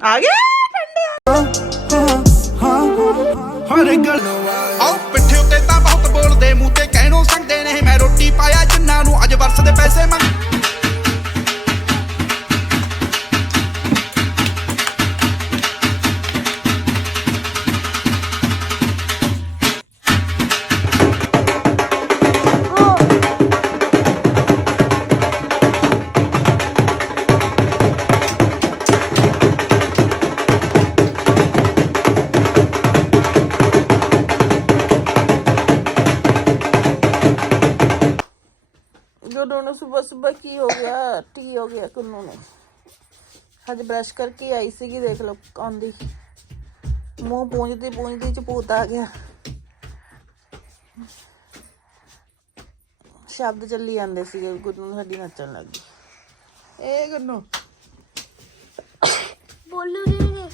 ਆ ਗਿਆ ਹਰ ਗੱਲ ਆਓ ਪਿੱਠੇ ਉੱਤੇ ਤਾਂ ਬਹੁਤ ਬੋਲਦੇ, ਮੂੰਹ ਤੇ ਕਹਿਣੋਂ ਸੰਗਦੇ ਨੇ। ਮੈਂ ਰੋਟੀ ਪਾਇਆ ਜਿੰਨਾਂ ਨੂੰ ਅੱਜ ਵਰਸ ਦੇ ਪੈਸੇ ਮੰਗ ਸਵੇਰ ਕੀ ਹੋ ਗਿਆ ਟੀ ਹੋ ਗਿਆ ਗੁੰਨੂ ਨੂੰ ਅੱਜ ਬ੍ਰਸ਼ ਕਰਕੇ ਆਈ ਸੀਗੀ ਦੇਖ ਲਓ ਆਉਂਦੀ। ਮੂੰਹ ਪੂੰਝਦੀ ਪੂੰਝਦੀ ਚ ਭੂਤ ਆ ਗਿਆ। ਸ਼ਬਦ ਚੱਲੀ ਜਾਂਦੇ ਸੀਗੇ ਗੁੰਨੂ ਨੂੰ ਸਾਡੀ ਨੱਚਣ ਲੱਗ ਗਈ। ਏ ਗੁੰਨੂ ਬੋਲੂ ਜੀ।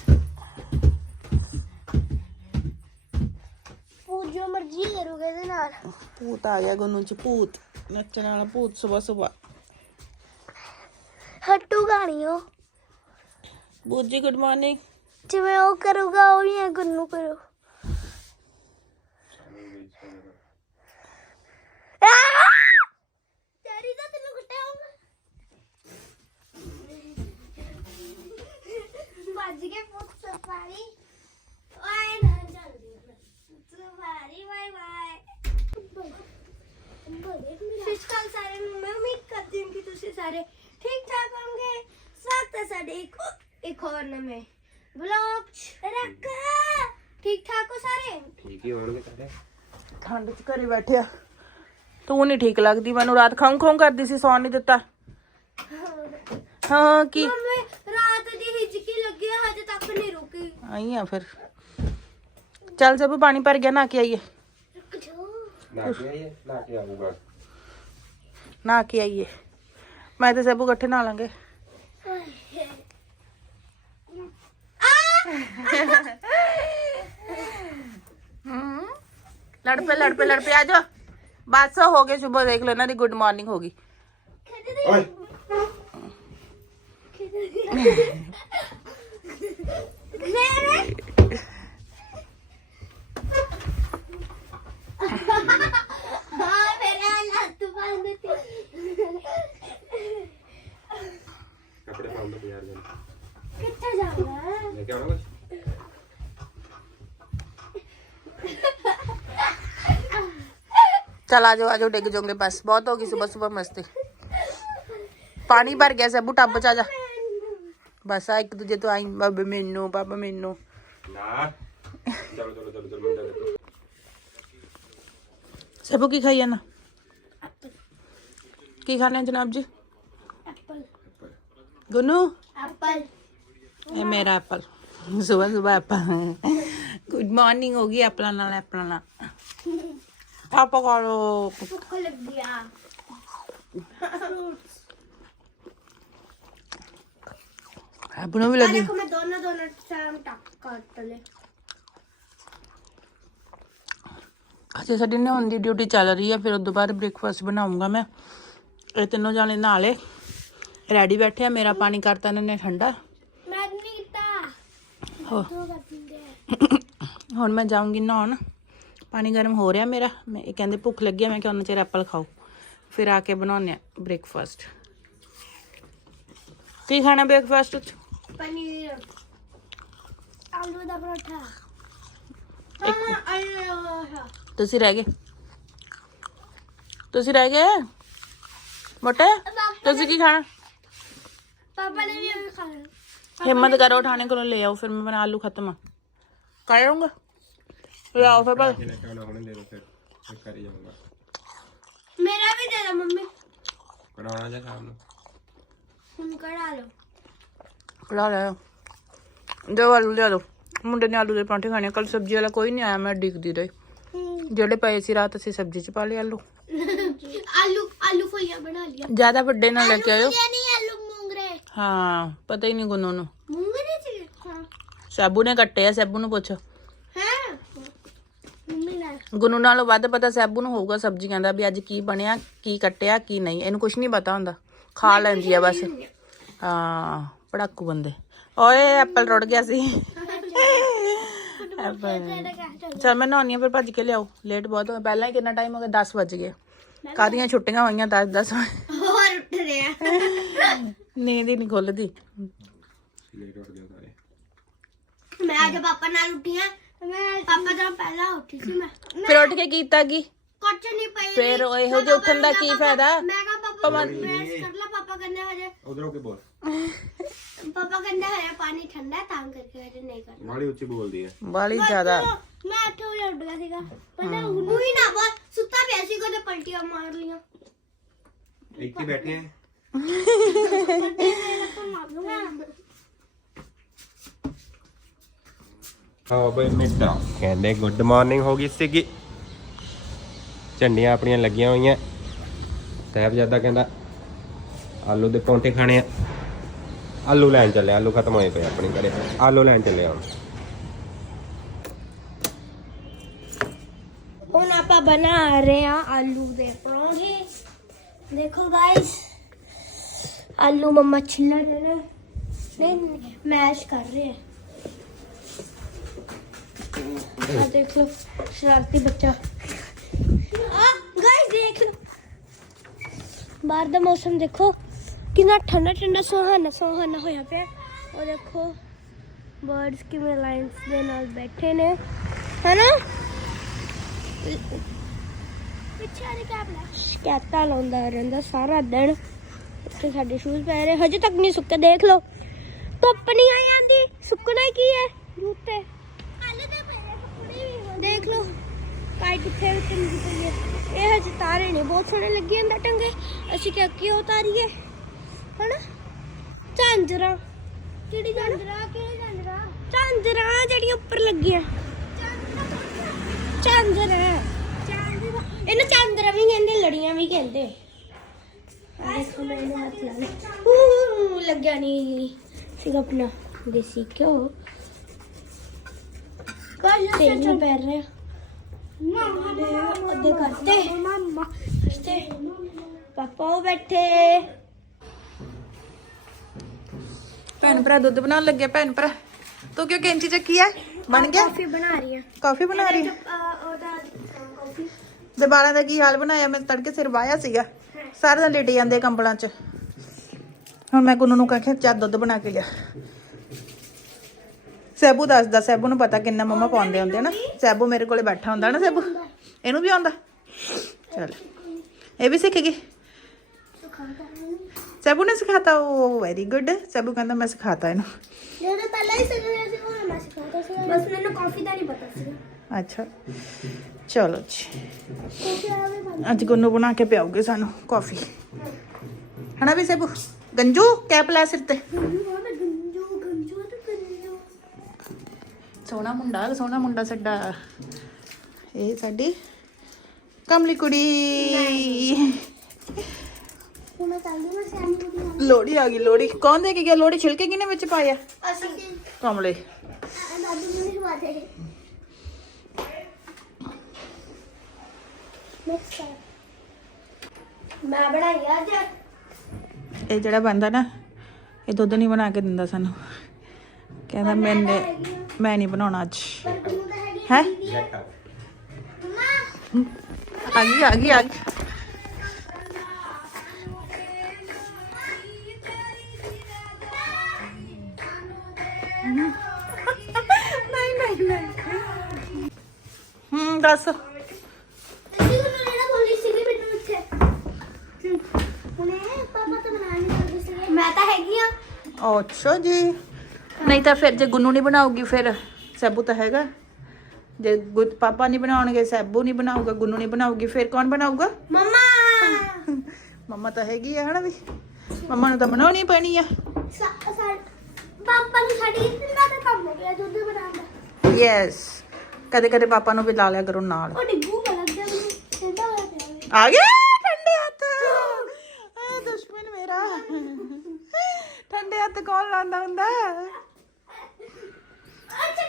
ਪੂਜੋ ਮਰਜ਼ੀ ਕਰੋਗੇ ਇਹਦੇ ਨਾਲ। ਭੂਤ ਆ ਗਿਆ ਗੁੰਨੂ ਚ ਭੂਤ। ਨੱਚਣ ਵਾਲਾ ਭੂਤ ਸਵੇਰ ਸਵੇਰ ਹੱਟੂ ਗਾਣੀਓ ਬੂਜੀ ਗੁੱਡ ਮਾਰਨਿੰਗ ਜਿਵੇਂ ਉਹ ਕਰੂਗਾ ਉਹ ਹੀ ਗੁੰਨੂ ਕਰੋ ਤੇਰੀ ਤਾਂ ਤੈਨੂੰ ਕੁੱਟਾਉਂਗਾ ਵੱਜ ਕੇ ਪੁੱਤ ਸਫਾਰੀ ਓਏ ਨਾ ਜਲਦੀ ਸਫਾਰੀ ਬਾਏ ਬਾਏ ਸਿਸਟਰ ਸਾਰੇ ਨੂੰ ਮੈਂ ਉਮੀਦ ਕਰਦੀ ਹਾਂ ਕਿ ਤੁਸੀਂ ਸਾਰੇ ਠੀਕ ਠਾਕ ਹੋਵੋਗੇ ਇੱਕ ਇੱਕ ਹੋਰ ਨਵੇਂ ਵਲੌਗ ਚ ਰੱਖ। ਠੀਕ ਠਾਕ ਹੋ ਸਾਰੇ? ਠੀਕ ਹੀ ਹੋਣਗੇ ਸਾਰੇ ਠੰਡ ਚ ਘਰੇ ਬੈਠਿਆ। ਤੂੰ ਨਹੀਂ ਠੀਕ ਲੱਗਦੀ ਮੈਨੂੰ ਰਾਤ ਖਾਉਂ ਖਾਉਂ ਕਰਦੀ ਸੀ ਸੌਣ ਨਹੀਂ ਦਿੱਤਾ। ਹਾਂ ਕੀ? ਮੰਮੀ ਰਾਤ ਦੀ ਹਿਜਕੀ ਲੱਗੀ ਹੈ, ਹਜੇ ਤੱਕ ਨਹੀਂ ਰੁਕੀ। ਆਈ ਆ ਫਿਰ। ਚੱਲ ਸਭ ਪਾਣੀ ਭਰ ਗਿਆ ਨਾ ਕੇ ਆਈਏ। ਰੁਕ ਜਾਓ ਨਾ ਕੇ ਆਈਏ? ਨਾ ਕੇ ਆਊਗਾ। ਨਾ ਕੇ ਆਈਏ। ਮੈਂ ਤੇ ਸਭ ਇਕੱਠੇ ਨਾ ਲਾਂਗੇ। ਲੜ ਪਏ ਲੜ ਪਏ ਲੜ ਪਏ ਆ ਜਾ ਬਸ ਹੋ ਗਏ ਸੁਬਹ ਦੇਖ ਲਓ ਇਹਨਾਂ ਦੀ ਗੁੱਡ ਮਾਰਨਿੰਗ ਹੋ ਗਈ चल आज आज डिग जाऊँगे बस बहुत होगी सुबह सुबह मस्ती। पानी भर गया सबू टब चा जा। बस आ एक दूजे तो आई बाबे मेनू बाबा मेनू। सबू की खाई ना? की खाने जनाब जी? गुनू एप्पल ਇਹ ਮੇਰਾ ਐਪਲ ਸੁਬਾਹ ਸੁਬਾਹ ਆਪਾਂ ਗੁੱਡ ਮਾਰਨਿੰਗ ਹੋ ਗਈ ਆਪਣਾ ਨਾਲ ਆਪਣਾ ਨਾਲ। ਆਪਾਂ ਕੋਲ ਭੁੱਖ ਲੱਗੀ ਆ। ਵੀ ਲੱਗੀ। ਦੇਖੋ ਸਾਡੀ ਨਾ ਹੁੰਦੀ ਡਿਊਟੀ ਚੱਲ ਰਹੀ ਆ ਫਿਰ ਉਦੋਂ ਬਾਅਦ ਬ੍ਰੇਕਫਾਸਟ ਬਣਾਉਂਗਾ ਮੈਂ। ਇਹ ਤਿੰਨੋਂ ਜਾਣੇ ਨਾਲੇ ਰੈਡੀ ਬੈਠੇ ਆ ਮੇਰਾ ਪਾਣੀ ਕਰਤਾ ਇਹਨਾਂ ਨੇ ਠੰਡਾ। ਹੋ ਹੁਣ ਮੈਂ ਜਾਊਂਗੀ ਨਹਾਉਣ। ਪਾਣੀ ਗਰਮ ਹੋ ਰਿਹਾ ਮੇਰਾ। ਮੈਂ ਇਹ ਕਹਿੰਦੇ ਭੁੱਖ ਲੱਗੀ ਆ ਮੈਂ ਕਿਹਾ ਉਹਨਾਂ ਚਿਰ ਐਪਲ ਖਾਓ। ਫਿਰ ਆ ਕੇ ਬਣਾਉਂਦੇ ਆ ਬ੍ਰੇਕਫਾਸਟ ਕੀ ਖਾਣਾ ਬ੍ਰੇਕਫਾਸਟ ਵਿੱਚ ਪਨੀਰ। ਆਲੂ ਦਾ ਪਰੌਠਾ। ਹਾਂ ਆਲੂ ਤੁਸੀਂ ਰਹਿ ਗਏ। ਤੁਸੀਂ ਰਹਿ ਗਏ? ਮੋਟੇ? ਤੁਸੀਂ ਕੀ ਖਾਣਾ? ਪਾਪਾ ਨੇ ਵੀ ਖਾਣਾ ਹਿੰਮਤ ਕਰੋ ਉਠਾਣੇ ਕੋਲੋਂ ਲੈ ਆਓ ਫਿਰ ਮੈਂ ਬਣਾ ਆਲੂ ਖਤਮ ਕਰ ਲਊਂਗਾ ਲੈ ਆਓ ਫਿਰ ਬਸ ਲੈ ਕੇ ਆਉਣਾ ਹੁਣੇ ਦੇ ਦੋ ਫਿਰ ਮੈਂ ਕਰੀ ਜਾਊਂਗਾ। ਮੇਰਾ ਵੀ ਦੇ ਦੋ ਮੰਮੀ। ਬਣਾਉਣਾ ਜਾਂ ਸ਼ਾਮ ਨੂੰ? ਹੁਣ ਕਢਾ ਲਓ। ਲਾ ਲੈ ਦੋ ਆਲੂ ਲਿਆ ਦੋ। ਮੁੰਡੇ ਨੇ ਆਲੂ ਦੇ ਪਰਾਂਠੇ ਖਾਣੇ ਕੱਲ ਸਬਜ਼ੀ ਵਾਲਾ ਕੋਈ ਨਹੀਂ ਆਇਆ ਮੈਂ ਡਿੱਗਦੀ ਰਹੀ। ਜਿਹੜੇ ਪਏ ਸੀ ਰਾਤ ਅਸੀਂ ਸਬਜ਼ੀ ਚ ਪਾ ਲਏ ਆਲੂ। ਆਲੂ ਆਲੂ ਫੁੱਲੀਆਂ ਬਣਾ ਲਿਆ ਜ਼ਿਆਦਾ ਵੱਡੇ ਨਾ ਲੈ ਕੇ ਆਇਓ। ਨਹੀਂ ਹਾਂ ਪਤਾ ਹੀ ਨਹੀਂ ਗੁੰਨੂ ਨੂੰ। ਮੂੰਗਰੇ ਚ ਹਾਂ ਸੈਬੂ ਨੇ ਕੱਟੇ ਆ ਸੈਬੂ ਨੂੰ ਪੁੱਛ। ਹੈ? ਮੰਮੀ ਨਾਲ ਗੁੰਨੂ ਨਾਲੋਂ ਵੱਧ ਪਤਾ ਸੈਬੂ ਨੂੰ ਹੋਊਗਾ ਸਬਜ਼ੀਆਂ ਦਾ ਵੀ ਅੱਜ ਕੀ ਬਣਿਆ ਕੀ ਕੱਟਿਆ ਕੀ ਨਹੀਂ। ਇਹਨੂੰ ਕੁਝ ਨਹੀਂ ਪਤਾ ਹੁੰਦਾ। ਖਾ ਲੈਂਦੀ ਆ ਬਸ। ਹਾਂ ਪੜਾਕੂ ਬੰਦੇ। ਓਏ ਐਪਲ ਰੁੜ ਗਿਆ ਸੀ। ਚਲ ਮੈਂ ਨਹਾਉਣੀ ਆ ਫਿਰ ਭੱਜ ਕੇ ਲਿਆਓ। ਲੇਟ ਬਹੁਤ ਹੋਇਆ। ਪਹਿਲਾਂ ਹੀ ਕਿੰਨਾ ਟਾਈਮ ਹੋ ਗਿਆ? 10 ਵੱਜ ਗਏ। ਕਾਦੀਆਂ ਛੁੱਟੀਆਂ ਹੋਈਆਂ? 10 10 ਹੋਰ ਉੱਠ ਰਿਹਾ ਨੀਂਦ ਹੀ ਨਹੀਂ ਖੁੱਲਦੀ। ਲੇਟ ਉੱਠ ਗਿਆ ਸਾਰੇ। ਮੈਂ ਅੱਜ ਪਾਪਾ ਨਾਲ ਉੱਠੀ ਆ ਮੈਂ ਪਾਪਾ ਤੋਂ ਪਹਿਲਾਂ ਉੱਠੀ ਸੀ ਮੈਂ ਫਿਰ ਉੱਠ ਕੇ ਕੀਤਾ ਕੀ? ਕੁਝ ਨਹੀਂ ਪਈ ਫਿਰ ਉਹ ਇਹੋ ਜਿਹੇ ਉੱਠਣ ਦਾ ਕੀ ਫਾਇਦਾ? ਮੈਂ ਕਹਾ ਪਾਪਾ ਬ੍ਰਸ਼ ਕਰ ਲਾ ਪਾਪਾ ਕਹਿੰਦੇ ਹਜੇ ਉਧਰ ਹੋ ਕੇ ਬੋਲ। ਪਾਪਾ ਕਹਿੰਦੇ ਹਜੇ ਪਾਣੀ ਠੰਡਾ ਹੈ, ਤਾਂ ਕਰਕੇ ਹਜੇ ਨਹੀਂ ਕਰਨਾ। ਮਾੜੀ ਉੱਚੀ ਬੋਲਦੀ ਹੈ। ਬਾਲੀ ਜ਼ਿਆਦਾ। ਮੈਂ 8 ਵਜੇ ਉੱਠ ਗਿਆ ਸੀਗਾ ਪਹਿਲਾਂ ਉਹਨੂੰ ਹੀ ਨਾ ਬਸ ਸੁੱਤਾ ਪਿਆ ਸੀ ਕਦੇ ਪਲਟੀਆਂ ਮਾਰ ਲੀਆਂ ਇੱਥੇ ਬੈਠੇ ਆ। ਹਾਂ ਬਈ, ਮਿੱਟਾ ਕਹਿੰਦੇ ਗੁੱਡ ਮਾਰਨਿੰਗ ਹੋ ਗਈ ਸੀਗੀ। ਝੰਡੀਆਂ ਆਪਣੀਆਂ ਲੱਗੀਆਂ ਹੋਈਆਂ। ਸਾਹਿਬਜ਼ਾਦਾ ਕਹਿੰਦਾ, ਆਲੂ ਦੇ ਪਰੌਂਠੇ ਖਾਣੇ ਆ। ਆਲੂ ਲੈਣ ਚੱਲੇ, ਆਲੂ ਖਤਮ ਹੋਏ ਪਏ ਆਪਣੇ ਘਰੇ। ਆਲੂ ਲੈਣ ਚੱਲੇ ਹੁਣ। ਹੁਣ ਆਪਾਂ ਬਣਾ ਰਹੇ ਆ ਆਲੂ ਦੇ ਪਰੌਂਠੇ। ਦੇਖੋ ਗਾਇਸ ਆਲੂ ਮੰਮਾ ਛਿੱਲ ਰਹੇ ਨਹੀਂ ਮੈਸ਼ ਕਰ ਰਹੇ ਆ। ਆ ਦੇਖ ਲਓ ਸ਼ਰਾਰਤੀ ਬੱਚਾ। ਆ ਗਾਇਸ ਦੇਖ ਲਓ। ਬਾਹਰ ਦਾ ਮੌਸਮ ਦੇਖੋ, ਕਿੰਨਾ ਠੰਡਾ ਠੰਡਾ, ਸੁਹਾਨਾ ਸੁਹਾਨਾ ਹੋਇਆ ਪਿਆ। ਉਹ ਦੇਖੋ ਬਰਡਸ ਕਿਵੇਂ ਲਾਈਨਸ ਦੇ ਨਾਲ ਬੈਠੇ ਨੇ। ਹੈਨਾ? ਪਿੱਛੇ ਵਾਲੀ ਕੈਬਲਾ ਸ਼ਿਕਾਇਤਾਂ ਲਾਉਂਦਾ ਰਹਿੰਦਾ ਸਾਰਾ ਦਿਨ। ਉੱਥੇ ਸਾਡੇ ਸ਼ੂਜ਼ ਪੈ ਰਹੇ ਹਜੇ ਤੱਕ ਨਹੀਂ ਸੁੱਕੇ ਦੇਖ ਲਓ। ਧੁੱਪ ਨਹੀਂ ਆਈ ਜਾਂਦੀ ਸੁੱਕਣਾ ਕੀ ਹੈ? ਜੂਤੇ ਦੇਖ ਲਓ। ਕਾਈ ਕਿੱਥੇ ਟੰਗੀ ਪਈ ਹੈ। ਇਹ ਹਜੇ ਤਾਰੇ ਨੇ ਬਹੁਤ ਸੋਹਣੇ ਲੱਗੇ ਅੰਦਰ ਟੰਗੇ। ਅਸੀਂ ਕਿ ਉਹ ਤਾਰੀਏ? ਹਨਾ? ਝਾਂਜਰਾਂ। ਕਿਹੜੀ ਝਾਂਜਰਾਂ? ਕਿਹੜੀ ਝਾਂਜਰਾਂ? ਝਾਂਜਰਾਂ ਜਿਹੜੀਆਂ ਉੱਪਰ ਲੱਗੀਆਂ। ਚਾਂਦਰਾ ਇਹਨੂੰ ਚਾਂਦਰਾ ਵੀ ਕਹਿੰਦੇ ਲੜੀਆਂ ਵੀ ਕਹਿੰਦੇ। ਦੇਖੋ ਹੱਥ ਲੱਗਿਆ ਨਹੀਂ ਫਿਰ ਆਪਣਾ ਦੇਸੀ ਘਿਓ। ਤੇ ਨੂੰ ਪੈਰ ਰਿਹਾ ਉਹਦੇ ਕਰਤੇ। ਮਮਾ ਤੇ ਪਾਪਾ ਉਹ ਬੈਠੇ। ਭੈਣ ਭਰਾ ਦੁੱਧ ਬਣਾਉਣ ਲੱਗੇ ਭੈਣ ਭਰਾ। ਤੂੰ ਕਿਉਂ ਕੈਂਚੀ ਚੱਕੀ ਆ ਬਣ ਗਿਆ? ਕਾਫੀ ਬਣਾ ਰਹੀ ਆ। ਕਾਫੀ ਬਣਾ ਰਹੀ ਹੈ ਉਹਦਾ ਕਾਫੀ। ਬਾਲਾਂ ਦਾ ਕੀ ਹਾਲ ਬਣਾਇਆ? ਮੈਂ ਤੜਕੇ ਸਿਰ ਵਾਇਆ ਸੀਗਾ। ਸਾਰੇ ਦਿਨ ਲੇਟੇ ਜਾਂਦੇ ਕੰਬਲਾਂ 'ਚ। ਹੁਣ ਮੈਂ ਗੁੰਨੂ ਨੂੰ ਕਹਿੰਦਾ ਚਾਹ ਦੁੱਧ ਬਣਾ ਕੇ ਲਿਆ। ਸੈਬੂ ਦੱਸਦਾ ਸੈਬੂ ਨੂੰ ਪਤਾ ਕਿੰਨਾ ਮੰਮਾ ਪਾਉਂਦੇ ਹੁੰਦੇ ਨਾ। ਸੈਬੂ ਮੇਰੇ ਕੋਲੇ ਬੈਠਾ ਹੁੰਦਾ ਨਾ ਸੈਬੂ। ਇਹਨੂੰ ਵੀ ਆਉਂਦਾ। ਚਲ। ਇਹ ਵੀ ਸਿੱਖ ਗਈ? ਸੈਬੂ ਨੇ ਸਿਖਾਤਾ ਉਹ ਵੈਰੀ ਗੁੱਡ ਸੈਬੂ ਕਹਿੰਦਾ ਮੈਂ ਸਿਖਾਤਾ ਇਹਨੂੰ। ਜਿਹੜੇ ਪਹਿਲਾਂ ਹੀ ਸਿੱਖਿਆ ਸੀ ਉਹ ਮੈਂ ਸਿਖਾਤਾ ਸੀ। ਬਸ ਮੈਨੂੰ ਕਾਫੀ ਦਾ ਨਹੀਂ ਪਤਾ ਸੀ। ਅੱਛਾ। ਚਲੋ ਜੀ। ਅੱਜ ਗੁੰਨੂ ਬਣਾ ਕੇ ਪਿਆਉਗੇ ਸਾਨੂੰ ਕਾਫੀ ਹਨਾ ਵੀ ਸੈਬੂ? ਗੰਜੂ? ਕੈਪ ਲੈ ਸਿਰ ਤੇ। ਸੋਹਣਾ ਮੁੰਡਾ ਸੋਹਣਾ ਮੁੰਡਾ ਸਾਡਾ। ਇਹ ਸਾਡੀ ਕਮਲੀ ਕੁੜੀ। ਲੋੜੀ ਆ ਗਈ ਲੋੜੀ ਕੌਣ ਦੇ ਕੇ ਗਿਆ? ਲੋੜੀ ਛਿਲਕੇ ਕਿਨੇ ਵਿੱਚ ਪਾਇਆ? ਅਸੀਂ। ਕਮਲੇ। ਦਾਦੂ ਨੂੰ ਮੈਂ ਬਣਾਈ ਅੱਜ। ਇਹ ਜਿਹੜਾ ਬੰਦਾ ਨਾ ਇਹ ਦੁੱਧ ਨਹੀਂ ਬਣਾ ਕੇ ਦਿੰਦਾ ਸਾਨੂੰ। ਕਹਿੰਦਾ ਮੈਂ ਮੈਂ ਨਹੀਂ ਬਣਾਉਣਾ ਅੱਜ। ਹੈ? ਆ ਗਈ ਆ ਗਈ ਆ ਗਈ। ਨਹੀਂ ਨਹੀਂ ਨਹੀਂ ਹੂੰ ਦੱਸ ਅਸੀਂ ਨੂੰ ਜਿਹੜਾ ਬੋਲੀ ਸੀਗੀ ਮੈਨੂੰ ਇੱਥੇ ਹੁਣੇ ਪਾਪਾ ਤਾਂ ਬਣਾ ਨਹੀਂ ਸਕਦੇ ਸੀ ਮੈਂ ਤਾਂ ਹੈਗੀ ਆ ਅੱਛਾ ਜੀ। ਨਹੀਂ ਤਾਂ ਫਿਰ ਜੇ ਗੁੰਨੂ ਨਹੀਂ ਬਣਾਉਗੀ ਫਿਰ ਸੈਬੂ ਤਾਂ ਹੈਗਾ। ਜੇ ਗੁ- ਪਾਪਾ ਨਹੀਂ ਬਣਾਉਣਗੇ ਸੈਬੂ ਨਹੀਂ ਬਣਾਊਗਾ ਗੁੰਨੂ ਨਹੀਂ ਬਣਾਉਗੀ ਫਿਰ ਕੌਣ ਬਣਾਊਗਾ? ਮਮਾ। ਮੰਮਾ ਤਾਂ ਹੈਗੀ ਆ ਹਨਾ ਵੀ? ਮੰਮਾ ਨੂੰ ਤਾਂ ਬਣਾਉਣੀ ਪੈਣੀ ਆ। ਪਾਪਾ ਨੂੰ ਸਾਡੀ ਇਤਨਾ ਦਾ ਕੰਮ ਹੋ ਗਿਆ ਦੁੱਧ ਬਣਾਉਣ ਦਾ ਯੈਸ ਕਦੇ ਕਦੇ ਪਾਪਾ ਨੂੰ ਵੀ ਲਾ ਲਿਆ ਕਰੋ ਨਾਲ। ਉਹ ਡਿੱਗੂ ਲੱਗ ਗਿਆ ਮੈਨੂੰ ਠੰਡਾ ਆ ਗਿਆ ਠੰਡੇ ਹੱਥ ਆ ਦੁਸ਼ਮਣ ਮੇਰਾ ਠੰਡੇ ਹੱਥ ਕੌਣ ਲਾਉਂਦਾ ਹੁੰਦਾ?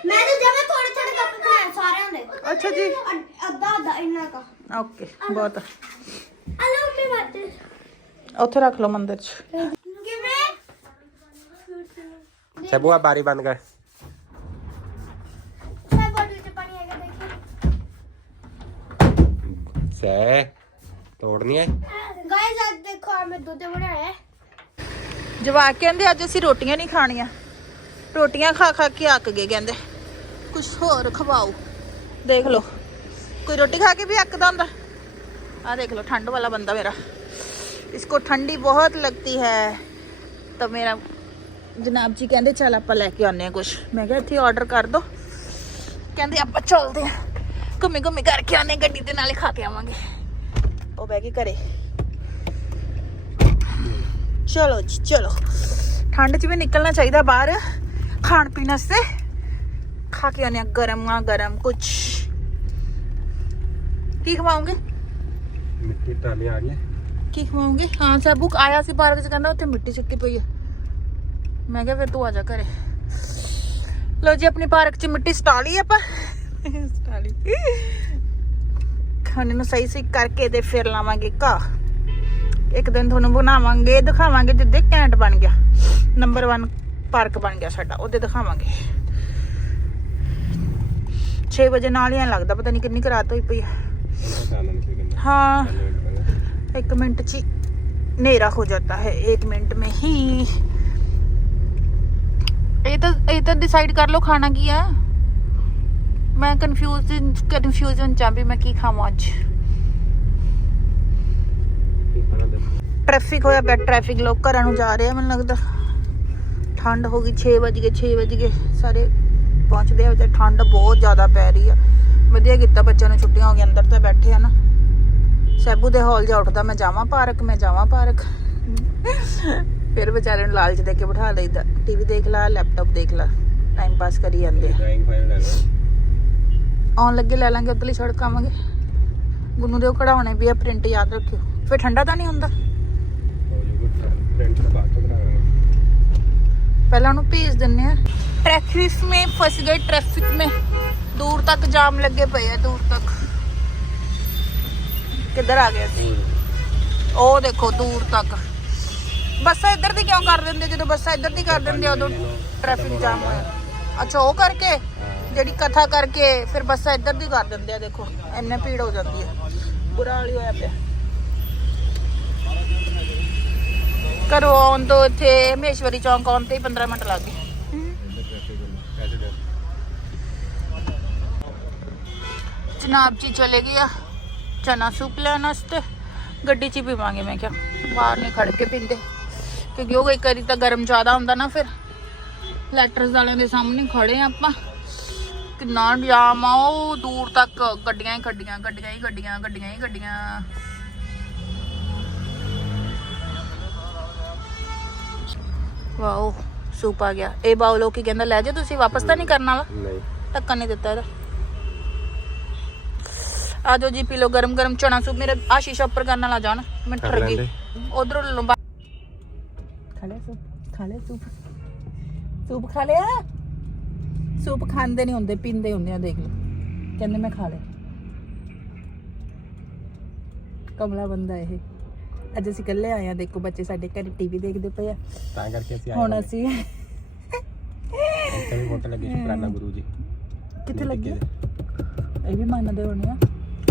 ਮੈਂ ਤਾਂ ਜਮੇ ਥੋੜੇ ਥੋੜੇ ਕੱਪ ਬਣਾਏ ਸਾਰਿਆਂ ਦੇ। ਅੱਛਾ ਜੀ। ਅੱਧ- ਅੱਧਾ ਅੱਧਾ ਇੰਨਾ ਕਾ। ਓਕੇ ਬਹੁਤ। ਅਲੋ ਮੇ ਬਾਤ ਉੱਥੇ ਰੱਖ ਲਓ ਮੰਦਰ 'ਚ। ਕਿਵੇਂ? ਸੈਬੂ ਆ ਬਾਰੀ ਬੰਦ ਕਰ। ਮੈਂ ਬੋਤਲ ਚ ਪਾਣੀ ਹੈਗਾ ਦੇਖੀ। ਸੈ ਤੋੜਨੀ ਹੈ? ਗਾਇਸ ਅੱਜ ਦੇਖੋ ਆ ਮੈਂ ਦੁੱਧ ਬਣਾਇਆ ਹੈ। ਜਵਾਕ ਕਹਿੰਦੇ ਅੱਜ ਅਸੀਂ ਰੋਟੀਆਂ ਨਹੀਂ ਖਾਣੀਆਂ ਰੋਟੀਆਂ ਖਾ ਖਾ ਕੇ ਅੱਕ ਗਏ ਕਹਿੰਦੇ ਕੁਝ ਹੋਰ ਖਵਾਓ ਦੇਖ ਲਓ ਕੋਈ ਰੋਟੀ ਖਾ ਕੇ ਵੀ ਅੱਕਦਾ ਹੁੰਦਾ ਆ ਦੇਖ ਲਓ ठंड वाला बंदा मेरा इसको ठंडी बहुत लगती है ਤਾਂ ਮੇਰਾ ਜਨਾਬ ਜੀ ਕਹਿੰਦੇ ਚੱਲ ਆਪਾਂ ਲੈ ਕੇ ਆਉਂਦੇ ਆ ਕੁਝ ਮੈਂ ਕਿਹਾ ਇੱਥੇ ਆਰਡਰ ਕਰ ਦੋ ਕਹਿੰਦੇ ਆਪਾਂ ਚੱਲਦੇ ਆ ਘੁੰਮੀ ਘੁੰਮੀ ਕਰਕੇ ਆਉਂਦੇ ਹਾਂ, ਗੱਡੀ ਦੇ ਨਾਲੇ ਖਾ ਕੇ ਆਵਾਂਗੇ ਉਹ ਬਹਿ ਕੇ ਘਰੇ ਚਲੋ ਜੀ ਚਲੋ। ਠੰਡ 'ਚ ਵੀ ਨਿਕਲਣਾ ਚਾਹੀਦਾ ਬਾਹਰ ਖਾਣ ਪੀਣ ਵਾਸਤੇ। ਖਾ ਕੇ ਆਨੇ ਗਰਮਾ ਗਰਮ ਕੁਝ ਕੀ ਖਵਾਉਂਗੇ ਮਿੱਟੀ ਟਰਾਲੀ ਆ ਗਈ। ਕੀ ਖਵਾਉਂਗੇ ਹਾਂ ਸਾਬੂ ਆਇਆ ਸੀ ਪਾਰਕ 'ਚ ਕਹਿੰਦਾ ਉੱਥੇ ਮਿੱਟੀ ਚੁੱਕੀ ਪਈ ਆ। ਮੈਂ ਕਿਹਾ ਫਿਰ ਤੂੰ ਆ ਜਾ ਘਰੇ। ਲੋ ਜੀ ਆਪਣੀ ਪਾਰਕ 'ਚ ਮਿੱਟੀ ਸਟਾ ਲਈ ਆਪਾਂ। ਸਟਾ ਲਈ ਖਾਣੇ ਨੂੰ ਸਹੀ ਸਹੀ ਕਰਕੇ ਤੇ ਫਿਰ ਲਾਵਾਂਗੇ ਘਾਹ। ਇੱਕ ਦਿਨ ਤੁਹਾਨੂੰ ਬਣਾਵਾਂਗੇ, ਦਿਖਾਵਾਂਗੇ ਜਿੱਦੇ ਕੈਂਟ ਬਣ ਗਿਆ। ਨੰਬਰ 1 ਪਾਰਕ ਬਣ ਗਿਆ ਸਾਡਾ, ਉਹਦੇ ਦਿਖਾਵਾਂਗੇ। 6 ਵਜੇ ਨਾਲ ਹੀ ਲੱਗਦਾ, ਪਤਾ ਨਹੀਂ ਕਿੰਨੀ ਰਾਤ ਹੋਈ ਪਈ ਹੈ ਹਾਂ। 1 ਮਿੰਟ ਚ ਹਨੇਰਾ ਹੋ ਜਾਂਦਾ ਹੈ 1 ਮਿੰਟ ਮੇ ਹੀ। ਇਹ ਤਾਂ ਇਹ ਤਾਂ ਡਿਸਾਈਡ ਕਰ ਲਓ ਖਾਣਾ ਕੀ ਹੈ ਮੈਂ ਕਨਫਿਊਜ਼ਡ ਕਨਫਿਊਜ਼ਨ ਚਾਂ ਵੀ ਮੈਂ ਕੀ ਖਾਵਾਂ ਅੱਜ। ਟ੍ਰੈਫਿਕ ਹੋਇਆ ਪਿਆ ਟ੍ਰੈਫਿਕ ਲੋਕ ਘਰਾਂ ਨੂੰ ਜਾ ਰਹੇ ਆ ਮੈਨੂੰ ਲੱਗਦਾ। ਠੰਡ ਹੋ ਗਈ 6 ਵਜ ਗਏ 6 ਵਜ ਗਏ। ਸਾਰੇ ਪਹੁੰਚਦੇ ਆ ਤੇ ਠੰਡ ਬਹੁਤ ਜ਼ਿਆਦਾ ਪੈ ਰਹੀ ਆ। ਵਧੀਆ ਕੀਤਾ ਬੱਚਿਆਂ ਨੂੰ ਛੁੱਟੀਆਂ ਹੋ ਗਈਆਂ ਅੰਦਰ ਤਾਂ ਬੈਠੇ ਆ ਨਾ। ਸੈਬੂ ਦੇ ਹਾਲ ਜਾ ਉੱਠਦਾ ਮੈਂ ਜਾਵਾਂ ਪਾਰਕ ਮੈਂ ਜਾਵਾਂ ਪਾਰਕ। ਫਿਰ ਵਿਚਾਰੇ ਨੂੰ ਲਾਲਚ ਦੇ ਕੇ ਬਿਠਾ ਲਈਦਾ। ਟੀਵੀ ਦੇਖ ਲਾ ਲੈਪਟਾਪ ਦੇਖ ਲਾ ਟਾਈਮ ਪਾਸ ਕਰੀ ਜਾਂਦੇ ਆਉਣ ਲੱਗੇ ਲੈ ਲਾਂਗੇ ਉਤਲੀ ਸੜਕ ਆਵਾਂਗੇ ਗੁੰਨੂ ਦੇ ਉਹ ਕਢਾਉਣੇ ਵੀ ਆ ਪ੍ਰਿੰਟ ਯਾਦ ਰੱਖਿਓ। ਫਿਰ ਠੰਡਾ ਤਾਂ ਨਹੀਂ ਹੁੰਦਾ? ਪਹਿਲਾਂ ਉਹਨੂੰ ਭੇਜ ਦਿੰਨੇ ਆ ਟ੍ਰੈਫਿਕ ਮੇ ਫਸ ਗਏ ਟ੍ਰੈਫਿਕ ਮੇ। ਦੂਰ ਤੱਕ ਜਾਮ ਲੱਗੇ ਪਏ ਆ, ਦੂਰ ਤੱਕ। ਕਿੱਧਰ ਆ ਗਏ ਅਸੀਂ ਉਹ ਦੇਖੋ, ਦੂਰ ਤੱਕ। ਬੱਸਾਂ ਇੱਧਰ ਦੀ ਕਿਉਂ ਕਰ ਦਿੰਦੇ? ਜਦੋਂ ਬੱਸਾਂ ਇੱਧਰ ਦੀ ਕਰ ਦਿੰਦੇ ਉਦੋਂ ਟ੍ਰੈਫਿਕ ਜਾਮ ਹੋਇਆ। ਅੱਛਾ, ਉਹ ਕਰਕੇ? ਜਿਹੜੀ ਕਥਾ ਕਰਕੇ, ਫਿਰ ਬੱਸਾਂ ਇੱਧਰ ਦੀ ਕਰ ਦਿੰਦੇ ਆ, ਦੇਖੋ। ਇੰਨੇ ਭੀੜ ਹੋ ਜਾਂਦੀ ਹੈ ਬੁਰਾ ਹਾਲ ਹੋਇਆ ਪਿਆ। ਘਰੋਂ ਆਉਣ ਤੋਂ ਇੱਥੇ ਮਹੇਸ਼ਵਰੀ ਚੌਂਕ ਆਉਣ ਤੇ ਹੀ 15 ਮਿੰਟ ਲੱਗ ਗਏ। ਜਨਾਬ ਜੀ ਚਲੇ ਗਏ ਆ। ਚਨਾ ਸੂਪ ਲੈਣ ਵਾਸਤੇ। ਗੱਡੀ 'ਚ ਹੀ ਪੀਵਾਂਗੇ ਮੈਂ ਕਿਹਾ। ਬਾਹਰ ਨਹੀਂ ਖੜ ਕੇ ਪੀਂਦੇ। ਕਿਉਂਕਿ ਉਹ ਇੱਕ ਵਾਰੀ ਤਾਂ ਗਰਮ ਜ਼ਿਆਦਾ ਹੁੰਦਾ ਨਾ ਫਿਰ। ਲੈਟਰਸ ਵਾਲਿਆਂ ਦੇ ਸਾਹਮਣੇ ਖੜੇ ਆ ਆਪਾਂ। ਕਿੰਨਾ ਜਾਮ ਆ, ਉਹ ਦੂਰ ਤੱਕ ਗੱਡੀਆਂ ਹੀ ਗੱਡੀਆਂ ਗੱਡੀਆਂ ਹੀ ਗੱਡੀਆਂ ਗੱਡੀਆਂ ਹੀ ਗੱਡੀਆਂ। ਵਾਓ ਸੂਪ ਆ ਗਿਆ। ਇਹ ਬਾਉਲੋ ਕੀ ਕਹਿੰਦਾ ਲੈ ਜਾ ਤੁਸੀਂ ਵਾਪਸ ਤਾਂ ਨਹੀਂ ਕਰਨਾ ਵਾ। ਨਹੀਂ। ਧੱਕਾ ਨਹੀਂ ਦਿੱਤਾ ਇਹਦਾ। ਆ ਜਾਓ ਜੀ ਪੀ ਲਓ ਗਰਮ ਗਰਮ ਚਣਾ ਸੂਪ। ਮੇਰਾ ਆ ਸ਼ੀਸ਼ਾ ਉੱਪਰ ਕਰਨ ਵਾਲਾ ਜਾਣ ਮੈਂ ਠਰ ਗਈ। ਉਧਰੋਂ ਲੈ ਲਓ ਬਾ- ਖਾ ਲਿਆ ਸੂਪ? ਖਾ ਲਿਆ ਸੂਪ? ਸੂਪ ਖਾ ਲਿਆ? ਸੂਪ ਖਾਂਦੇ ਨਹੀਂ ਹੁੰਦੇ ਪੀਂਦੇ ਹੁੰਦੇ ਆ ਦੇਖ ਲਓ। ਕਹਿੰਦੇ ਮੈਂ ਖਾ ਲਿਆ। ਕਮਲਾ ਬੰਦਾ ਇਹ। ਅੱਜ ਅਸੀਂ ਇਕੱਲੇ ਆਏ ਆ ਦੇਖੋ ਬੱਚੇ ਸਾਡੇ ਘਰੇ ਟੀਵੀ ਦੇਖਦੇ ਪਏ ਆ। ਤਾਂ ਕਰਕੇ ਅਸੀਂ ਆਏ ਹੁਣ ਅਸੀਂ ਇੱਥੇ ਵੀ ਫੋਟੋ ਲੱਗੀ ਸ਼ੁਕਰਾਨਾ ਗੁਰੂ ਜੀ। ਕਿੱਥੇ ਲੱਗੀ? ਇਹ ਵੀ ਮੰਨਦੇ ਹੋਣੇ ਆ।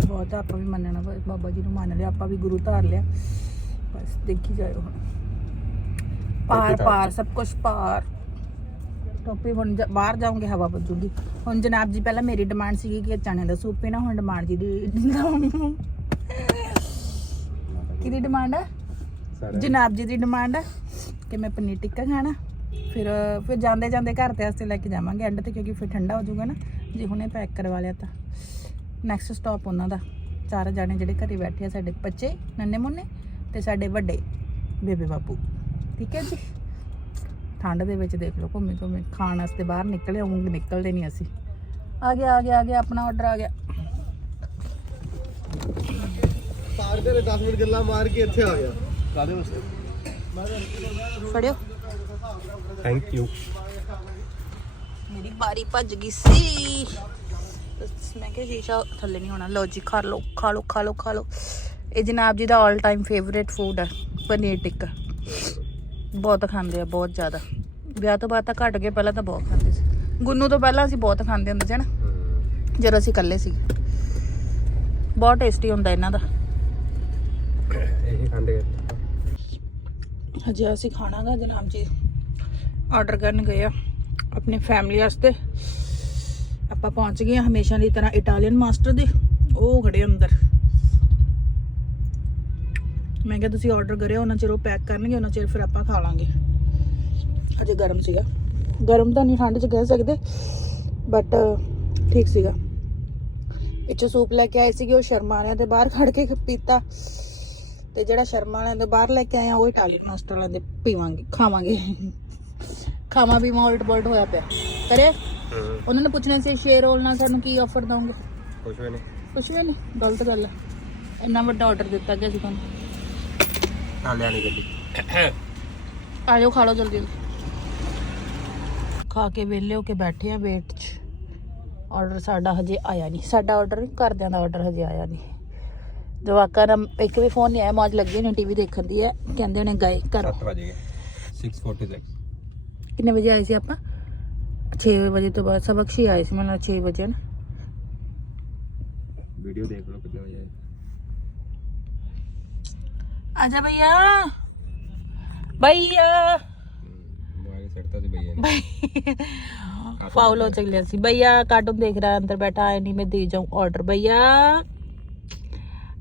ਬਹੁਤ ਆ, ਆਪਾਂ ਵੀ ਮੰਨਣਾ ਵਾ, ਬਾਬਾ ਜੀ ਨੂੰ ਮੰਨ ਲਿਆ ਆਪਾਂ ਵੀ ਗੁਰੂ ਧਾਰ ਲਿਆ। ਬਸ ਦੇਖੀ ਜਾਇਓ ਹੁਣ। ਪਾਰ ਪਾਰ ਸਭ ਕੁਝ ਪਾਰ। ਟੋਪੀ ਹੁਣ ਜ- ਬਾਹਰ ਜਾਉਂਗੇ ਹਵਾ ਵੱਜੂਗੀ। ਹੁਣ ਜਨਾਬ ਜੀ ਪਹਿਲਾਂ ਮੇਰੀ ਡਿਮਾਂਡ ਸੀਗੀ ਕਿ ਚਣੇ ਦਾ ਸੂਪ ਪੀਣਾ ਹੁਣ ਡਿਮਾਂਡ ਜੀ ਦੀ ਕਿਹਦੀ ਡਿਮਾਂਡ ਆ? ਸਾਰਾ ਜਨਾਬ ਜੀ ਦੀ ਡਿਮਾਂਡ ਹੈ ਕਿ ਮੈਂ ਪਨੀਰ ਟਿੱਕਾ ਖਾਣਾ। ਫਿਰ ਫਿਰ ਜਾਂਦੇ ਜਾਂਦੇ ਘਰ ਤੇ ਵਾਸਤੇ ਲੈ ਕੇ ਜਾਵਾਂਗੇ ਐਂਡ ਤੇ ਕਿਉਂਕਿ ਫਿਰ ਠੰਡਾ ਹੋ ਜਾਊਗਾ ਨਾ। ਜੇ ਹੁਣੇ ਪੈਕ ਕਰਵਾ ਲਿਆ ਤਾਂ। ਨੈਕਸਟ ਸਟਾਪ ਉਹਨਾਂ ਦਾ। ਚਾਰ ਜਾਣੇ ਜਿਹੜੇ ਘਰੇ ਬੈਠੇ ਆ ਸਾਡੇ ਬੱਚੇ ਨੰਨੇ ਮੁੰਨੇ ਤੇ ਸਾਡੇ ਵੱਡੇ ਬੇਬੇ ਬਾਪੂ। ਠੀਕ ਹੈ ਜੀ? ਠੰਡ ਦੇ ਵਿੱਚ ਦੇਖ ਲਓ ਘੁੰਮੀ ਘੁੰਮੀ। ਖਾਣ ਵਾਸਤੇ ਬਾਹਰ ਨਿਕਲੇ ਹੋਵਾਂਗੇ ਨਿਕਲਦੇ ਨਹੀਂ ਅਸੀਂ। ਆ ਗਿਆ ਆ ਗਿਆ ਆ ਗਿਆ ਆਪਣਾ ਆਰਡਰ ਆ ਗਿਆ। ਪਾਰ ਦੇ 10 ਮਿੰਟ ਗੱਲਾਂ ਮਾਰ ਕੇ ਇੱਥੇ ਆ ਗਿਆ। ਕਾਦੇ ਵਾਸਤੇ? ਫੜਿਓ। ਥੈਂਕ ਯੂ ਮੇਰੀ ਬਾਰੀ ਭੱਜ ਗਈ ਸੀ। ਬਸ ਮੈਂ ਕਿਹਾ ਸ਼ੀਸ਼ਾ ਥੱਲੇ ਨਹੀਂ ਹੋਣਾ। ਲਓ ਜੀ ਖਾ ਲਓ ਖਾ ਲਓ ਖਾ ਲਓ ਖਾ ਲਓ। ਇਹ ਜਨਾਬ ਜੀ ਦਾ 올 ਟਾਈਮ ਫੇਵਰੇਟ ਫੂਡ ਹੈ ਪਨੀਰ ਟਿੱਕਾ। ਬਹੁਤ ਖਾਂਦੇ ਆ ਬਹੁਤ ਜ਼ਿਆਦਾ। ਵਿਆਹ ਤੋਂ ਬਾਅਦ ਤਾਂ ਘਟ ਗਏ ਪਹਿਲਾਂ ਤਾਂ ਬਹੁਤ ਖਾਂਦੇ ਸੀ। ਗੁੰਨੂ ਤੋਂ ਪਹਿਲਾਂ ਅਸੀਂ ਬਹੁਤ ਖਾਂਦੇ ਹੁੰਦੇ ਸੀ ਨਾ ਜਦੋਂ ਅਸੀਂ ਇਕੱਲੇ ਸੀ। ਬਹੁਤ ਟੇਸਟੀ ਹੁੰਦਾ ਇਹਨਾਂ ਦਾ। ਖਾਂਦੇ ਹਜੇ ਅਸੀਂ ਖਾਣਾਗਾ ਜਨਾਬ ਜੀ। ਆਰਡਰ ਕਰਨ ਗਏ ਆ ਆਪਣੀ ਫੈਮਿਲੀ ਵਾਸਤੇ। ਆਪਾਂ ਪਹੁੰਚ ਗਏ ਹਮੇਸ਼ਾ ਦੀ ਤਰ੍ਹਾਂ ਇਟਾਲੀਅਨ ਮਾਸਟਰ ਦੇ। ਉਹ ਖੜੇ ਅੰਦਰ। ਮੈਂ ਕਿਹਾ ਤੁਸੀਂ ਆਰਡਰ ਕਰਿਓ, ਉਹਨਾਂ ਚਿਰ ਉਹ ਪੈਕ ਕਰਨਗੇ, ਉਹਨਾਂ ਚਿਰ ਫਿਰ ਆਪਾਂ ਖਾ ਲਾਂਗੇ। ਹਜੇ ਗਰਮ ਸੀਗਾ। ਗਰਮ ਤਾਂ ਨਹੀਂ ਠੰਡ 'ਚ ਕਹਿ ਸਕਦੇ ਬਟ ਠੀਕ ਸੀਗਾ। ਇਹ ਸੂਪ ਲੈ ਕੇ ਆਏ ਸੀਗੇ, ਉਹ ਸ਼ਰਮਾ ਵਾਲਿਆਂ ਦੇ ਬਾਹਰ ਖੜ ਕੇ ਪੀਤਾ। ਤੇ ਜਿਹੜਾ ਸ਼ਰਮਾ ਵਾਲਿਆਂ ਦੇ ਬਾਹਰ ਲੈ ਕੇ ਆਏ ਆ ਉਹ ਇਟਾਲੀਅਨ ਮਾਸਟਰ ਵਾਲਿਆਂ ਦੇ ਪੀਵਾਂਗੇ ਖਾਵਾਂਗੇ। ਖਾਵਾਂ ਵੀ ਮੋਲਟ ਬੋਲਟ ਹੋਇਆ ਪਿਆ। ਕਰੇ? ਉਹਨਾਂ ਨੇ ਪੁੱਛਣਾ ਸੀ ਸ਼ੇਅਰ ਰੋਲ ਨਾਲ ਸਾਨੂੰ ਕੀ ਆਫਰ ਦਵਾਂਗੇ ਕੁਛ ਵੀ ਨਹੀਂ। ਕੁਛ ਵੀ ਨਹੀਂ ਗਲਤ ਗੱਲ ਹੈ ਇੰਨਾ ਵੱਡਾ ਆਰਡਰ ਦਿੱਤਾ ਗਿਆ ਸੀ ਤੁਹਾਨੂੰ। ਆ ਲਿਆ ਨਹੀਂ ਗੱਡੀ। ਆ ਜਾਓ ਖਾ ਲਓ ਜਲਦੀ ਖਾ ਕੇ ਵਿਹਲੇ ਹੋ ਕੇ ਬੈਠੇ ਆ ਵੇਟ 'ਚ। ਆਰਡਰ ਸਾਡਾ ਹਜੇ ਆਇਆ ਨਹੀਂ। ਸਾਡਾ ਆਰਡਰ ਨਹੀਂ ਘਰਦਿਆਂ ਦਾ ਆਰਡਰ ਹਜੇ ਆਇਆ ਨਹੀਂ। ਜਵਾਕਾਂ ਦਾ ਇੱਕ ਵੀ ਫੋਨ ਨਹੀਂ ਆਇਆ ਮੌਜ ਲੱਗੀ ਨੇ ਟੀਵੀ ਦੇਖਣ ਦੀ ਹੈ ਕਹਿੰਦੇ ਨੇ ਗਏ ਘਰੋਂ 7 ਵਜੇ 6:46 ਕਿੰਨੇ ਵਜੇ ਆਏ ਸੀ ਆਪਾਂ 6 ਵਜੇ ਤੋਂ ਬਾਅਦ ਸਬਕ ਹੀ ਆਏ ਸੀ ਮੈਨੂੰ 6 ਵਜੇ ਨਾ ਵੀਡੀਓ ਦੇਖ ਲਓ ਕਿੰਨੇ ਵਜੇ ਆਏ ਆਜਾ ਭਈਆ ਭਈਆ ਮੋਬਾਈਲ ਸੜਤਾ ਸੀ ਭਈਆ ਨੇ फाउल हो चल सी भैया कार्टून देख रहा है अंदर बैठा है नहीं मैं दे जाऊं ऑर्डर भैया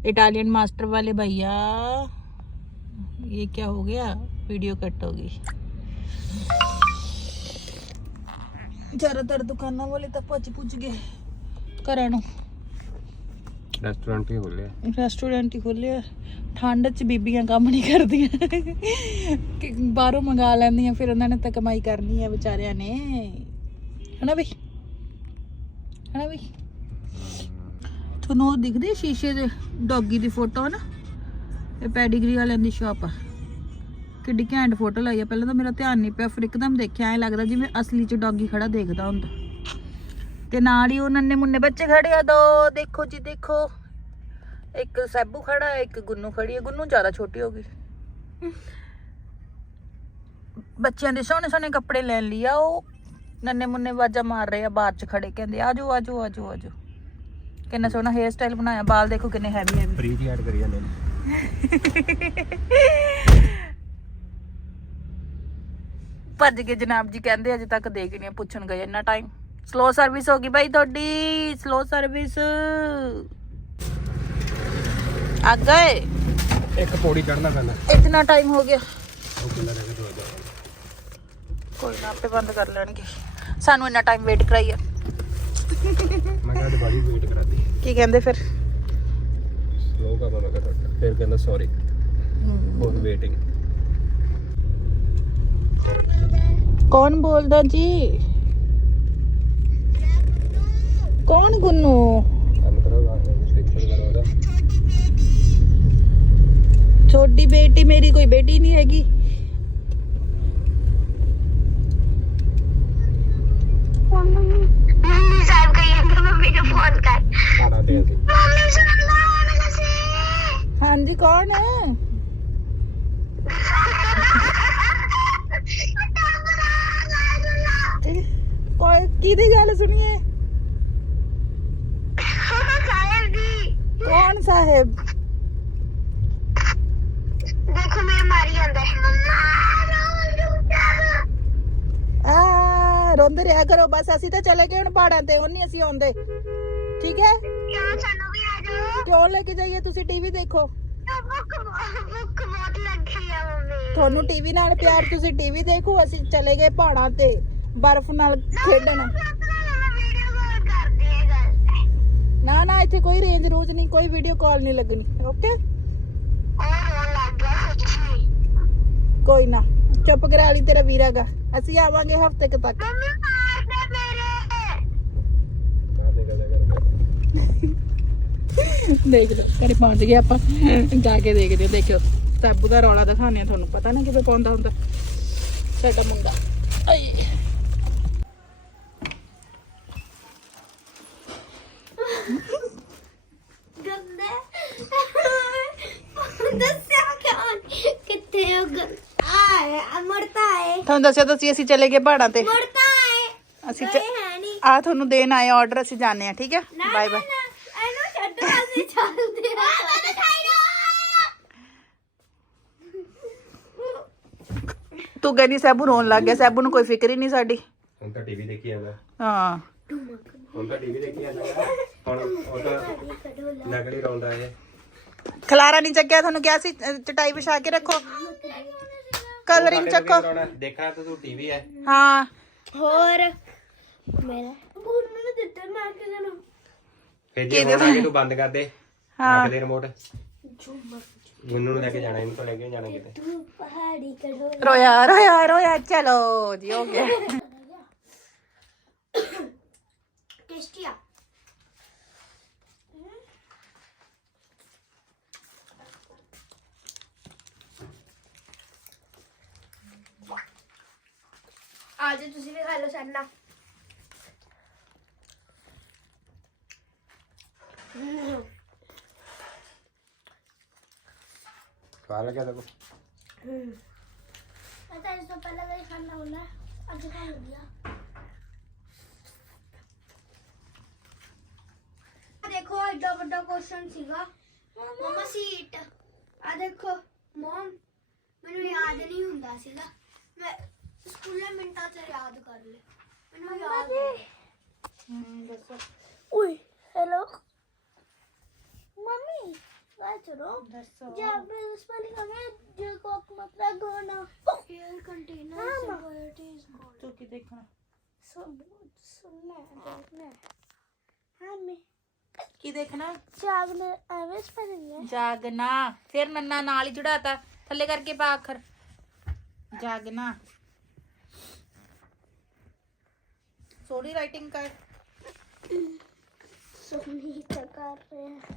इटालियन मास्टर वाले भैया ये क्या हो गया वीडियो कट होगी ਜ਼ਿਆਦਾਤਰ ਦੁਕਾਨਾਂ ਵਾਲੇ ਤਾਂ ਭੱਜ ਭੁੱਜ ਗਏ ਘਰਾਂ ਨੂੰ ਰੈਸਟੋਰੈਂਟ ਹੀ ਖੋਲਿਆ ਰੈਸਟੋਰੈਂਟ ਹੀ ਖੋਲਿਆ ਠੰਡ 'ਚ ਬੀਬੀਆਂ ਕੰਮ ਨਹੀਂ ਕਰਦੀਆਂ ਕਿ ਬਾਹਰੋਂ ਮੰਗਾ ਲੈਂਦੀਆਂ ਫਿਰ ਉਹਨਾਂ ਨੇ ਤਾਂ ਕਮਾਈ ਕਰਨੀ ਹੈ ਵਿਚਾਰਿਆਂ ਨੇ ਹਨਾ ਵੀ ਹਨਾ ਵੀ ਤੁਹਾਨੂੰ ਉਹ ਦਿਖਦੀ ਸ਼ੀਸ਼ੇ ਦੇ, ਡੌਗੀ ਦੀ ਫੋਟੋ ਨਾ? ਇਹ ਪੈਡੀਗਰੀ ਵਾਲਿਆਂ ਦੀ ਸ਼ਾਪ ਆ। ਕਿੱਡੀ ਘੈਂਟ ਫੋਟੋ ਲਾਈ ਆ। ਪਹਿਲਾਂ ਤਾਂ ਮੇਰਾ ਧਿਆਨ ਨਹੀਂ ਪਿਆ, ਫਿਰ ਇੱਕਦਮ ਦੇਖਿਆ, ਐ ਲੱਗਦਾ ਜਿਵੇਂ ਅਸਲੀ 'ਚ ਡੌਗੀ ਖੜਾ ਦੇਖਦਾ ਹੁੰਦਾ। ਤੇ ਨਾਲ ਹੀ ਉਹ ਨੰਨੇ ਮੁੰਨੇ ਬੱਚੇ ਖੜੇ ਆ, ਦੋ, ਦੇਖੋ ਜੀ, ਦੇਖੋ। ਇੱਕ ਸੈਬੂ ਖੜਾ ਹੈ ਇੱਕ ਗੁੰਨੂ ਖੜੀ ਹੈ ਗੁੰਨੂ ਜ਼ਿਆਦਾ ਛੋਟੀ ਹੋ ਗਈ। ਬੱਚਿਆਂ ਦੇ ਸੋਹਣੇ ਸੋਹਣੇ ਕੱਪੜੇ ਲੈ ਲਿਆ ਉਹ। ਨੰਨੇ ਮੁੰਨੇ ਵਾਜਾ ਮਾਰ ਰਹੇ ਆ, ਬਾਹਰ ਚ ਖੜੇ, ਕਹਿੰਦੇ ਆਜੋ ਆਜੋ ਆਜੋ ਆਜੋ ਕਿੰਨਾ ਸੋਹਣਾ ਹੇਅਰ ਸਟਾਈਲ ਬਣਾਇਆ ਬਾਲ ਦੇਖੋ ਕਿੰਨੇ ਹੈਵੀ ਹੈਵੀ ਫ੍ਰੀ ਦੀ ਐਡ ਕਰੀ ਜਾਂਦੇ ਨੇ। ਭੱਜ ਕੇ ਜਨਾਬ ਜੀ ਕਹਿੰਦੇ ਅਜੇ ਤੱਕ ਦੇਖ ਨਹੀਂ ਪੁੱਛਣ ਗਏ ਇੰਨਾ ਟਾਈਮ ਸਲੋ ਸਰਵਿਸ ਹੋ ਗਈ ਬਾਈ ਤੁਹਾਡੀ ਸਲੋ ਸਰਵਿਸ ਆ ਗਏ। ਇੱਕ ਪੌੜੀ ਚੜਨਾ ਪੈਂਦਾ। ਇਤਨਾ ਟਾਈਮ ਹੋ ਗਿਆ। ਉਹ ਕਿੰਨਾ ਰਹਿ ਗਿਆ 2000 ਕੋਈ ਨਾ ਆਪੇ ਬੰਦ ਕਰ ਲੈਣਗੇ। ਸਾਨੂੰ ਇੰਨਾ ਟਾਈਮ ਵੇਟ ਕਰਾਈਆ ਮੈਂ ਕਿਹਾ ਵੇਟ ਕੀ ਕਹਿੰਦੇ ਫਿਰ? ਸਲੋ ਕਰਨਾ ਮੈਂ ਕਿਹਾ ਤੁਹਾਡਾ। ਫਿਰ ਕਹਿੰਦਾ ਸੌਰੀ ਬਹੁਤ ਵੇਟਿੰਗ ਕੌਣ ਬੋਲਦਾ ਜੀ? ਕੌਣ ਗੁੰਨੂ? ਕੰਮ ਕਰੋਗਾ ਛੋਟੀ ਬੇਟੀ ਮੇਰੀ ਕੋਈ ਬੇਟੀ ਨਹੀਂ ਹੈਗੀ ਮੰਮੀ ਸਾਹਿਬ ਕਹੀਏ ਮੰਮੀ ਨੂੰ ਫੋਨ ਕਰ ਸਾਰਾ ਦੇ ਅਸੀਂ ਮੰਮੀ ਸੁਣ ਲਾ ਉਹਨਾਂ ਸੇ ਹਾਂਜੀ ਕੌਣ ਹੈ? ਕੋਈ ਕਿਹਦੀ ਗੱਲ ਸੁਣੀਏ? ਸਾਹਿਬ ਕੌਣ ਸਾਹਿਬ? ਦੇਖੋ ਮੇਰੇ ਮਾਰੀ ਜਾਂਦਾ ਹੈ। ਆ ਰੋਂਦੇ ਰਿਹਾ ਕਰੋ ਬਸ ਅਸੀਂ ਤਾਂ ਚਲੇ ਗਏ ਹੁਣ ਪਹਾੜਾਂ ਤੇ ਹੁਣ ਨਹੀਂ ਅਸੀਂ ਆਉਂਦੇ। ਠੀਕ ਹੈ? ਕਿਉਂ? ਸਾਨੂੰ ਵੀ ਆ ਜਾਓ। ਕਿਉਂ ਲੈ ਕੇ ਜਾਈਏ? ਤੁਸੀਂ ਟੀਵੀ ਦੇਖੋ ਭੁੱਖ ਭੁੱਖ ਬਹੁਤ ਲੱਗੀ ਆ ਮੰਮੀ ਤੁਹਾਨੂੰ ਟੀਵੀ ਨਾਲ ਪਿਆਰ ਤੁਸੀਂ ਟੀਵੀ ਦੇਖੋ ਅਸੀਂ ਚਲੇ ਗਏ ਪਹਾੜਾਂ ਤੇ ਬਰਫ਼ ਨਾਲ ਖੇਡਣ। ਨਾ ਨਾ ਇੱਥੇ ਕੋਈ ਰੇਂਜ ਰੂਜ ਨਹੀਂ ਕੋਈ ਵੀਡੀਓ ਕਾਲ ਨਹੀਂ ਲੱਗਣੀ ਓਕੇ ਕੋਈ ਨਾ ਚੁੱਪ ਕਰਾ ਲਈ ਤੇਰਾ ਵੀਰਾਗਾ ਅਸੀਂ ਆਵਾਂਗੇ ਹਫ਼ਤੇ ਕੁ ਤੱਕ। ਦੇਖ ਲਓ ਘਰੇ ਪਹੁੰਚ ਗਏ ਆਪਾਂ ਜਾ ਕੇ ਦੇਖਦੇ ਹਾਂ ਦੇਖਿਓ ਸਾਬੂ ਦਾ ਰੌਲਾ ਆ ਤੁਹਾਨੂੰ ਪਤਾ ਨਾ ਕਿਵੇਂ ਪਾਉਂਦਾ ਹੁੰਦਾ। ਸਾਡਾ ਮੁੰਡਾ। ਆਈ। ਤੁਹਾਨੂੰ ਦੱਸਿਆ ਤਾਂ ਸੀ ਅਸੀਂ ਚਲੇ ਗਏ ਪਹਾੜਾਂ ਤੇ। ਅਸੀਂ ਨਹੀਂ। ਆ ਤੁਹਾਨੂੰ ਦੇਣ ਆਏ ਆਰਡਰ ਅਸੀਂ ਜਾਣੇ ਆ ਠੀਕ ਹੈ? ਬਾਏ ਬਾਏ ਨਾ ਇਹਨੂੰ ਛੱਡੋ ਅਸੀਂ ਚੱਲਦੇ ਆ ਤੂੰ ਕਹਿੰਦੀ ਸੈਬੂ ਰੋਣ ਲੱਗ ਗਿਆ ਸੈਬੂ ਨੂੰ ਕੋਈ ਫਿਕਰ ਹੀ ਨਹੀਂ ਸਾਡੀ। ਹੁਣ ਤਾਂ ਟੀਵੀ ਦੇਖੀ ਜਾਂਦਾ। ਹਾਂ। ਹੁਣ ਤਾਂ ਟੀਵੀ ਦੇਖੀ ਜਾਂਦਾ ਗਾ। ਹੁਣ ਉਹ ਤਾਂ ਨਕਲੀ ਰੋਂਦਾ ਇਹ। ਖਲਾਰਾ ਨਹੀਂ ਚੱਕਿਆ ਤੁਹਾਨੂੰ ਕਿਹਾ ਸੀ ਅਹ, ਚਟਾਈ ਵਿਛਾ ਕੇ ਰੱਖੋ। ਕਲਰਿੰਗ ਚੱਕੋ? ਦੇਖਣਾ ਤਾਂ ਤੂੰ ਟੀਵੀ ਹੈ। ਹਾਂ। ਹੋਰ? ਮੇਰਾ ਬੂਨ ਮੈਨੂੰ ਦਿੱਤੇ ਮੈਂ ਕਿ ਜਨ ਫਿਰ ਜੇ ਹੁਣ ਆ ਕੇ ਤੂੰ ਬੰਦ ਕਰ ਦੇ। ਹਾਂ। ਰੱਖ ਦੇ ਰਿਮੋਟ ਗੁੰਨੂ ਨੂੰ ਲੈ ਕੇ ਜਾਣਾ ਇਹਨੂੰ ਤਾਂ ਲੈ ਕੇ ਜਾਣਾ ਕਿਤੇ। ਤੂੰ ਪਹਾੜੀ ਕਢੋ। ਰੋਇਆ ਰੋਇਆ ਰੋਇਆ ਚਲੋ ਜੀ ਹੋ ਗਿਆ। ਟੇਸਟੀ ਆ ਅੱਜ ਤੁਸੀਂ ਵੀ ਖਾ ਲਓ ਸਰਨਾ ਖਾ ਲੱਗਿਆ ਤੈਨੂੰ ਮੈਂ ਤਾਂ ਇਸ ਤੋਂ ਪਹਿਲਾਂ ਵੀ ਖਾਣਾ ਹੁੰਦਾ ਅੱਜ ਖਾ ਲਿਆ ਆ ਦੇਖੋ ਐਡਾ ਵੱਡਾ ਕੁਐਸਚਨ ਸੀਗਾ। ਮਮਾ। ਸੀਟ। ਆ ਦੇਖੋ ਮਮ। ਮੈਨੂੰ ਯਾਦ ਨਹੀਂ ਹੁੰਦਾ ਸੀਗਾ। ਮੈਂ ਸਕੂਲੇ ਮਿੰਟਾਂ ਚ ਯਾਦ ਕਰ ਲਿਆ ਮੈਨੂੰ ਯਾਦ ਦੱਸੋ। ਓਏ ਹੈਲੋ ਮੰਮੀ ਵਾਚਰੋ ਦੱਸੋ ਜਬ ਮੈਂ ਸਪੈਲਿੰਗ ਅਗੇ ਜੋ ਕੋਕ ਮਤਰਾ ਗੋਣਾ 에ਅਰ ਕੰਟੇਨਰ ਸਪੋਰਟਿਸ ਤੂੰ ਕੀ ਦੇਖਣਾ ਸਭ ਸੁਣਨਾ ਦੇਖਣਾ ਹਾਂ ਮੈਂ ਕੀ ਦੇਖਣਾ ਜਾਗਨੇ ਐਵੇਂ ਸਪੈਲਿੰਗ ਹੈ ਜਾਗਨਾ ਫਿਰ ਨੰਨਾ ਨਾਲ ਹੀ ਜੁੜਾਤਾ ਥੱਲੇ ਕਰਕੇ ਪਾ ਅੱਖਰ ਜਾਗਨਾ ਸੋਹਣੀ ਰਾਈਟਿੰਗ ਕਰ ਸੁਣੀ ਤਾਂ ਕਰ ਰਿਹਾ